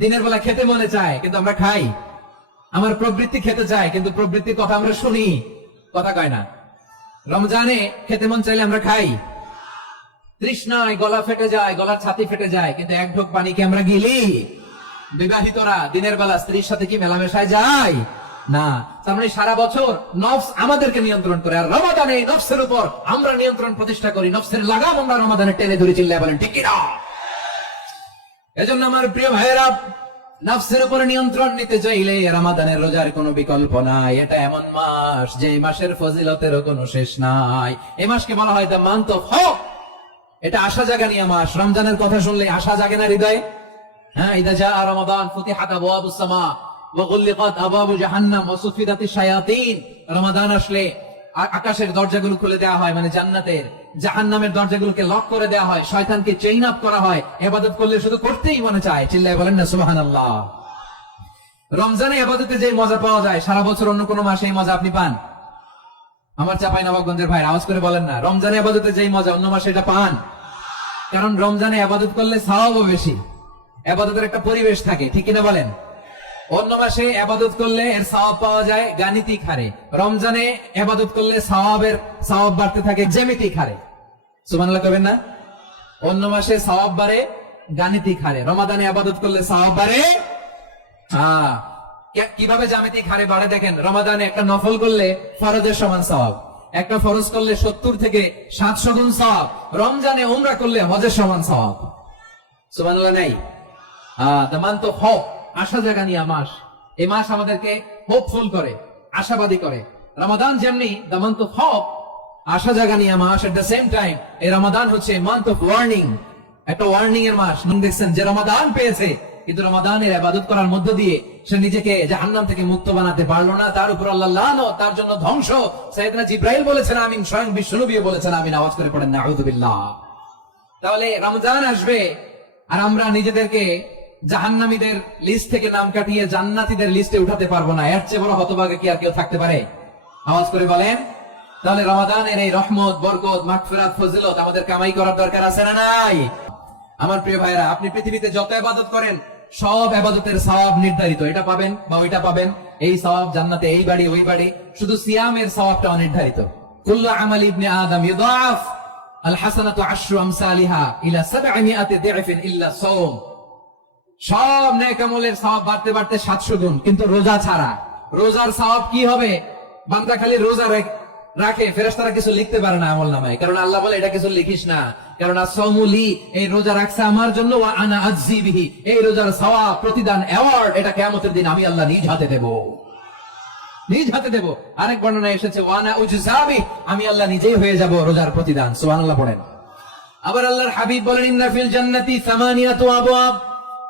দিনের বেলা খেতে মনে চায়, কিন্তু আমরা খাই। আমার প্রবৃত্তি খেতে চায়, কিন্তু প্রবৃত্তির কথা আমরা শুনি। কথা কয় না। রমজানে খেতে মন চাইলে আমরা খাই। তৃষ্ণায় গলা ফেটে যায় গলার ছাতি ফেটে যায়, কিন্তু এক ঢোক পানি কি আমরা গিলি? বিবাহিতরা দিনের বেলা স্ত্রীর সাথে কি মেলামেশায় যায়? না। তার মানে সারা বছর নফস আমাদেরকে নিয়ন্ত্রণ করে, আর রমাদানে নফসের উপর আমরা নিয়ন্ত্রণ প্রতিষ্ঠা করি। নফসের লাগাম আমরা রমাদানে টেনে ধরে চিল্লায় বলেন ঠিক না এজন্য আমার প্রিয় ভাইয়েরা, নফসের উপর নিয়ন্ত্রণ নিতে চাইলে রমাদানের রোজার কোনো বিকল্প নাই। এটা এমন মাস যে মাসের ফজিলতেরও কোনো শেষ নাই। এই মাসকে বলা হয় দ্য মান্থ অফ হোপ এটা আশা জাগা নিয়ে মাস। রমজানের কথা শুনলে আশা জাগে না হৃদয়ে? হ্যাঁ ইদা যা রমাদান, ফুতিহাত আবওয়াবুস সামা, ওয়া গুল্লিকাত আবওয়াবু জাহান্নাম, ওয়া সুফিদাতিশ শায়াতিন। রমাদান আসলে আকাশের দরজাগুলো খুলে দেওয়া হয় মানে জান্নাতের, জাহান্নামের দরজাগুলোকে লক করে দেওয়া হয়, শয়তানকে চেইন আপ করা হয় ইবাদত করলে শুধু করতেই মনে চায়, চিল্লায় বলেন না, সুবহানাল্লাহ। রমজানে ইবাদতে যে মজা পাওয়া যায়, সারা বছর অন্য কোনো মাসে এই মজা আপনি পান? আমার চাপাই নবাবগঞ্জের ভাই আওয়াজ করে বলেন না, রমজানে আবাদতে যেই মজা, অন্য মাসে এটা পান? কারণ রমজানে আবাদত করলে সওয়াবও বেশি আবাদতের একটা পরিবেশ থাকে, ঠিক কিনা বলেন? অন্য মাসে আবাদত করলে এর সওয়াব পাওয়া যায় গাণিতিক হারে। রমজানে আবাদত করলে সওয়াবের সওয়াব বাড়তে থাকে জ্যামিতিক হারে। সুবহানাল্লাহ করবেন না? অন্য মাসে সওয়াব বাড়ে গাণিতিক হারে। রমাদানে আবাদত করলে সওয়াব বাড়ে? হ্যাঁ। কীভাবে জ্যামিতিক হারে বাড়ে দেখেন? রমাদানে একটা নফল করলে ফরজের সমান সওয়াব। একটা ফরজ করলে সত্তর থেকে সাতশো গুণ সওয়াব। রমজানে উমরা করলে হজের সমান সওয়াব। সুবহানাল্লাহ নাই? Ah the month of hope আশা জাগা নিয়ে মাস এই মাস আমাদেরকে হোপফুল করে আশাবাদী করে। রমাদান যেমনি দ্য মান্থ অফ হোপ আশা জাগা নিয়ে মাস এট দ্য সেম টাইম এই রমাদান হচ্ছে মান্থ অফ ওয়ার্নিং একটা ওয়ার্নিং এর মাস নুন দেখছেন? যে রমাদান পেয়েছে কিন্তু রমাদানের আবাদত করার মধ্য দিয়ে সে নিজেকে জাহান্নাম থেকে মুক্ত বানাতে পারল না। তার উপর আল্লাহ লানত, তার জন্য ধ্বংস। সাইয়েদনা জিব্রাইল বলেছেন আমিন। স্বয়ং বিশ্বনবী বলেছেন আমিন। আওয়াজ করে পড়েন নাউযুবিল্লাহ। তাহলে রমজান আসবে আর আমরা নিজেদেরকে জাহান্নামীদের লিস্ট থেকে নাম কাটিয়ে জান্নাতীদের লিস্টে উঠাতে পারব না। এর চেয়ে বড় হতভাগে কি আর কেউ থাকতে পারে? আওয়াজ করে বলেন, তাহলে রমাদানের এই রহমত, বরকত, মাগফিরাত, ফজিলত আমাদের কামাই করার দরকার আছে না নাই? আমার প্রিয় ভাইরা আপনি পৃথিবীতে যত ইবাদত করেন, সব ইবাদতের সওয়াব নির্ধারিত। এটা পাবেন বা ওইটা পাবেন, এই সওয়াব জান্নাতে, এই বাড়ি, ওই বাড়ি, শুধু সিয়ামের সওয়াবটা অনির্ধারিত। কুল্লু আমাল ইবনে আদম ইউদাফ, আল হাসানাতু আশরু আমসালিহা ইলা সাবআমিয়াতি দি'ফিন ইল্লা সাওম। সব নেক আমলের সওয়াব বাড়তে বাড়তে 700 গুণ কিন্তু রোজা ছাড়া। রোজার সওয়াব কি হবে? বান্দা খালি রোজা রেখ- ফেরেশতারা কিছু লিখতে পারে না আমল নামায়। কারণ আল্লাহ বলে, এটা কিছু লিখিস না। কারণ আসৌমুলি এই রোজা রাখছে আমার জন্য আনা আজ্জি বিহি। এই রোজার সওয়াব, প্রতিদান অ্যাওয়ার্ড এটা কিয়ামতের দিন আমি আল্লাহ নিজ হাতে দেব। নিজ হাতে দেব। আরেক বর্ণনা এসেছে ওয়ানা উজজাবি আমি আল্লাহ নিজেই হয়ে যাব রোজার প্রতিদান। সুবহানাল্লাহ পড়েন। আবার আল্লাহর হাবিব বলেন, ইন্না ফিল জান্নাতি সামানিয়াতু আবওয়াব।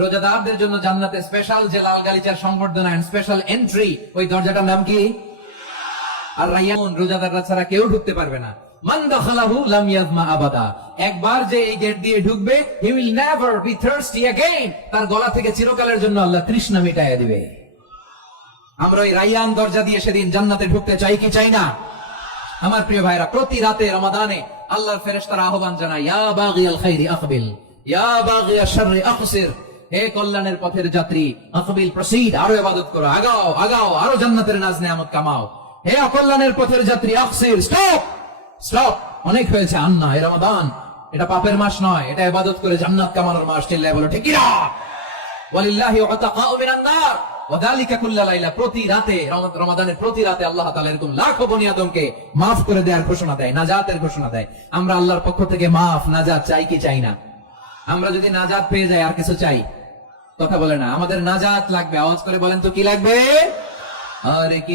রোজাদারদের জন্য জান্নাতে স্পেশাল যে লাল গালিচার সংবর্ধনা স্পেশাল এন্ট্রি ওই দরজাটার নাম কি আর রাইয়ান রোজাদাররা ছাড়া কেউ ঢুকতে পারবে না মান দাখালাহু লাম ইয়াজমা আবাদা একবার যে এই গেট দিয়ে ঢুকবে he will never be thirsty again তার গলা থেকে চিরকালের জন্য আল্লাহ তৃষ্ণা মিটাইয়া দিবে আমরা ওই রাইয়ান দরজা দিয়ে সেদিন জান্নাতে ঢুকতে চাই কি চাই না আমার প্রিয় ভাইরা প্রতি রাতে রমাদানে আল্লাহর ফেরেশতারা আহ্বান জানায় ইয়া বাগিয়াল খাইরি আকবিল ইয়া বাগিয়াশ শাররি আকসির হে কল্যাণের পথের যাত্রী আকবিল প্রসিড আরও ইবাদত করো। আগাও আগাও, আরও জান্নাতের নাজ নেয়ামত কামাও। হে অকল্যাণের পথের যাত্রী আকসির স্টপ! স্টপ! অনেক হয়েছে আন্না, এ রমাদান। এটা পাপের মাস নয়, এটা ইবাদত করে জান্নাত কামানোর মাস চিল্লায় বলো, ঠিক না ওয়ালিল্লাহি কুল্লা লাইলা, প্রতি রাতে রমাদানের প্রতি রাতে আল্লাহ তাআলা এরকম লাখো বনি আদমকে মাফ করে দেওয়ার ঘোষণা দেয়, নাজাতের ঘোষণা দেয়। আমরা আল্লাহর পক্ষ থেকে মাফ, নাজাত চাই কি চাই না? আমরা যদি নাজাত পেয়ে যাই, আর কিছু চাই? কথা বলে না। আমাদের নাজাত লাগবে। আওয়াজ করে বলেন তো, কি লাগবে? আরে কি